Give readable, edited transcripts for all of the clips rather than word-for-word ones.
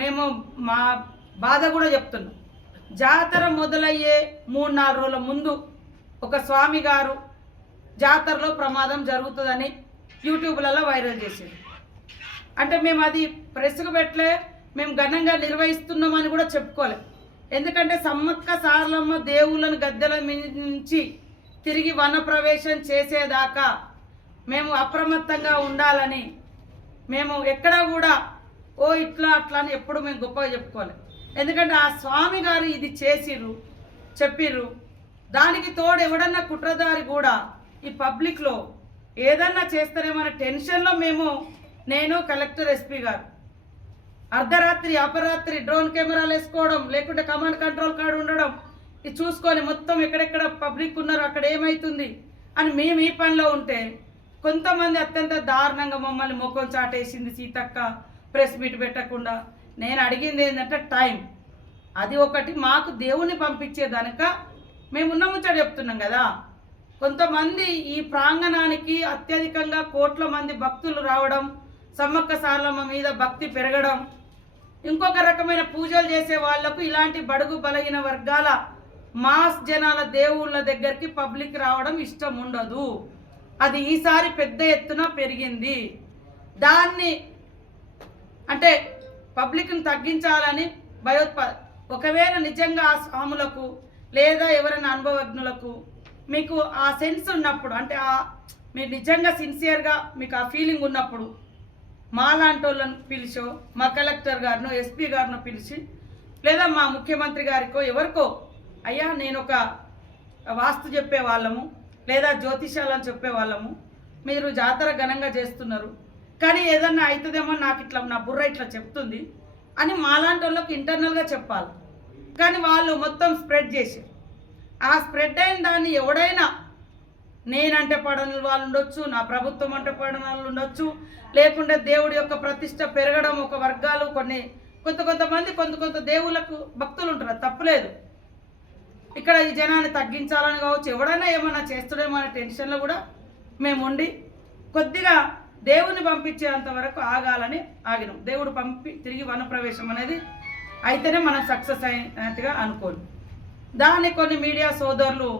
మేము మా బాధ కూడా చెప్తున్నాం. జాతర మొదలయ్యే 3-4 రోజుల ముందు ఒక స్వామి గారు జాతరలో ప్రమాదం జరుగుతుందని యూట్యూబ్లలో వైరల్ చేసింది. అంటే మేము అది ప్రెస్కు పెట్టలే, మేము ఘనంగా నిర్వహిస్తున్నామని కూడా చెప్పుకోలే. ఎందుకంటే సమ్మక్క సారలమ్మ దేవుళ్ళను గద్దెల నుంచి తిరిగి వనప్రవేశం చేసేదాకా మేము అప్రమత్తంగా ఉండాలని మేము ఎక్కడా కూడా ఇట్లా అట్లా అని ఎప్పుడు మేము గొప్పగా చెప్పుకోవాలి. ఎందుకంటే ఆ స్వామి గారు ఇది చెప్పిర్రు. దానికి తోడు ఎవడన్నా కుట్రదారి కూడా ఈ పబ్లిక్లో ఏదన్నా చేస్తారేమన్న టెన్షన్లో నేను కలెక్టర్ ఎస్పీ గారు అర్ధరాత్రి అపరాత్రి డ్రోన్ కెమెరాలు వేసుకోవడం, లేకుంటే కమాండ్ కంట్రోల్ కార్డు ఉండడం, ఇది చూసుకొని మొత్తం ఎక్కడెక్కడ పబ్లిక్ ఉన్నారు అక్కడ ఏమవుతుంది అని మేము ఈ పనిలో ఉంటే కొంతమంది అత్యంత దారుణంగా మమ్మల్ని ముఖం చాటేసింది. సీతక్క ప్రెస్ మీట్ పెట్టకుండా. నేను అడిగింది ఏంటంటే టైం, అది ఒకటి మాకు దేవుణ్ణి పంపించేదనక మేము ఉన్న ముచ్చట చెప్తున్నాం కదా. కొంతమంది ఈ ప్రాంగణానికి అత్యధికంగా కోట్ల మంది భక్తులు రావడం, సమ్మక్క సారలమ్మ మీద భక్తి పెరగడం, ఇంకొక రకమైన పూజలు చేసే వాళ్లకు ఇలాంటి బడుగు బలహీన వర్గాల మాస్ జనాల దేవుళ్ళ దగ్గరికి పబ్లిక్ రావడం ఇష్టం ఉండదు. అది ఈసారి పెద్ద ఎత్తున పెరిగింది. దాన్ని అంటే పబ్లిక్ని తగ్గించాలని ఒకవేళ నిజంగా ఆ స్వాములకు లేదా ఎవరైనా అనుభవజ్ఞులకు మీకు ఆ సెన్స్ ఉన్నప్పుడు, అంటే మీరు నిజంగా సిన్సియర్గా మీకు ఆ ఫీలింగ్ ఉన్నప్పుడు మాలాంటి వాళ్ళని పిలిచో, మా కలెక్టర్ గారినో ఎస్పీ గారినో పిలిచి, లేదా మా ముఖ్యమంత్రి గారికో ఎవరికో, అయ్యా నేను ఒక వాస్తు చెప్పే వాళ్ళము లేదా జ్యోతిషాలని చెప్పే వాళ్ళము, మీరు జాతర ఘనంగా చేస్తున్నారు కానీ ఏదన్నా అవుతుందేమో నాకు ఇట్లా నా బుర్ర ఇట్లా చెప్తుంది అని మాలాంటి వాళ్ళకి ఇంటర్నల్గా చెప్పాలి. కానీ వాళ్ళు మొత్తం స్ప్రెడ్ చేశారు. ఆ స్ప్రెడ్ అయిన దాన్ని ఎవడైనా నేనంటే పడని వాళ్ళు ఉండొచ్చు, నా ప్రభుత్వం అంటే పడని వాళ్ళు ఉండొచ్చు, లేకుంటే దేవుడి యొక్క ప్రతిష్ట పెరగడం ఒక వర్గాలు కొంతమంది కొంత దేవుళ్ళకు భక్తులు ఉంటారు, తప్పులేదు. ఇక్కడ ఈ జనాన్ని తగ్గించాలని కావచ్చు, ఎవడైనా ఏమన్నా చేస్తాడేమో అనే టెన్షన్లో కూడా మేము ఉండి కొద్దిగా దేవుని పంపించేంత వరకు ఆగాలని ఆగినాం. దేవుడు తిరిగి వనప్రవేశం అనేది అయితేనే మనం సక్సెస్ అయినట్టుగా అనుకోను. దాన్ని కొన్ని మీడియా సోదరులు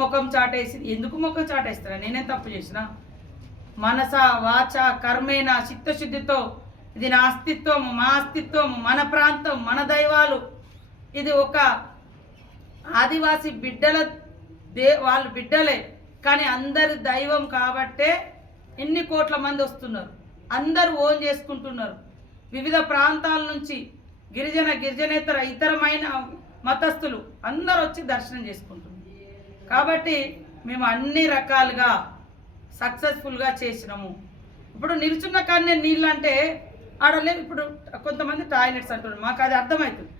ముఖం చాటేసి, ఎందుకు ముఖం చాటేస్తారా, నేనేం తప్పు చేసినా? మనస వాచ కర్మేణ చిత్తశుద్ధితో ఇది నా అస్తిత్వం, మా అస్తిత్వం, మన ప్రాంతం, మన దైవాలు, ఇది ఒక ఆదివాసీ వాళ్ళు బిడ్డలే కానీ అందరి దైవం కాబట్టే ఎన్ని కోట్ల మంది వస్తున్నారు, అందరూ ఓన్ చేసుకుంటున్నారు. వివిధ ప్రాంతాల నుంచి గిరిజనేతర ఇతరమైన మతస్థులు అందరూ వచ్చి దర్శనం చేసుకుంటున్నారు. కాబట్టి మేము అన్ని రకాలుగా సక్సెస్ఫుల్గా చేసినాము. ఇప్పుడు నిల్చున్న కానీ నీళ్ళు అంటే ఆడలేదు. ఇప్పుడు కొంతమంది టాయిలెట్స్ అంటున్నారు, మాకు అది అర్థమవుతుంది.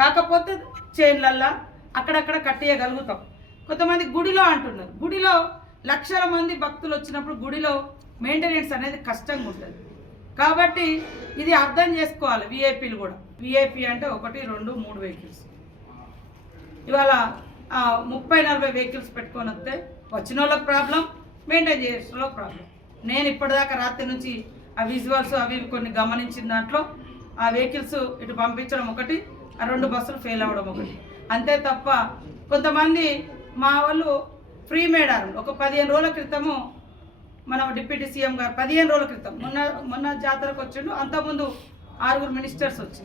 కాకపోతే చైన్లల్లా అక్కడక్కడ కట్టేయగలుగుతాం. కొంతమంది గుడిలో అంటున్నారు, గుడిలో లక్షల మంది భక్తులు వచ్చినప్పుడు గుడిలో మెయింటెనెన్స్ అనేది కష్టంగా ఉంటుంది. కాబట్టి ఇది అర్థం చేసుకోవాలి విఐపీలు కూడా. విఐపీ అంటే 1, 2, 3 వెహికల్స్. ఇవాళ 30-40 వెహికల్స్ పెట్టుకొని వస్తే వచ్చిన వాళ్ళకి ప్రాబ్లం, మెయింటైన్ చేసిన వాళ్ళకి ప్రాబ్లం. నేను ఇప్పటిదాకా రాత్రి నుంచి ఆ విజువల్స్ అవి కొన్ని గమనించిన దాంట్లో ఆ వెహికల్స్ ఇటు పంపించడం ఒకటి, ఆ 2 బస్సులు ఫెయిల్ అవ్వడం ఒకటి. అంతే తప్ప కొంతమంది మా వాళ్ళు ఫ్రీ మేడారు ఒక 15 రోజుల క్రితము మన డిప్యూటీ సీఎం గారు 15 రోజుల క్రితం మొన్న జాతరకు వచ్చిండు. అంతకుముందు 6 మినిస్టర్స్ వచ్చి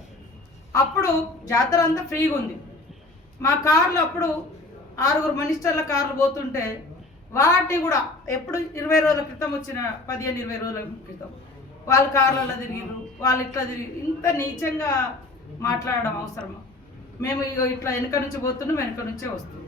అప్పుడు జాతర అంతా ఫ్రీగా ఉంది. మా కార్లు అప్పుడు 6 మినిస్టర్ల కార్లు పోతుంటే వాటిని కూడా ఎప్పుడు 20 రోజుల క్రితం వచ్చిన 15-20 రోజుల క్రితం వాళ్ళ కార్లలో తిరిగిరు, వాళ్ళు ఇట్లా తిరిగి. ఇంత నీచంగా మాట్లాడడం అవసరమా? మేము ఇట్లా వెనక నుంచి పోతున్నాం, వెనక నుంచే వస్తున్నాం.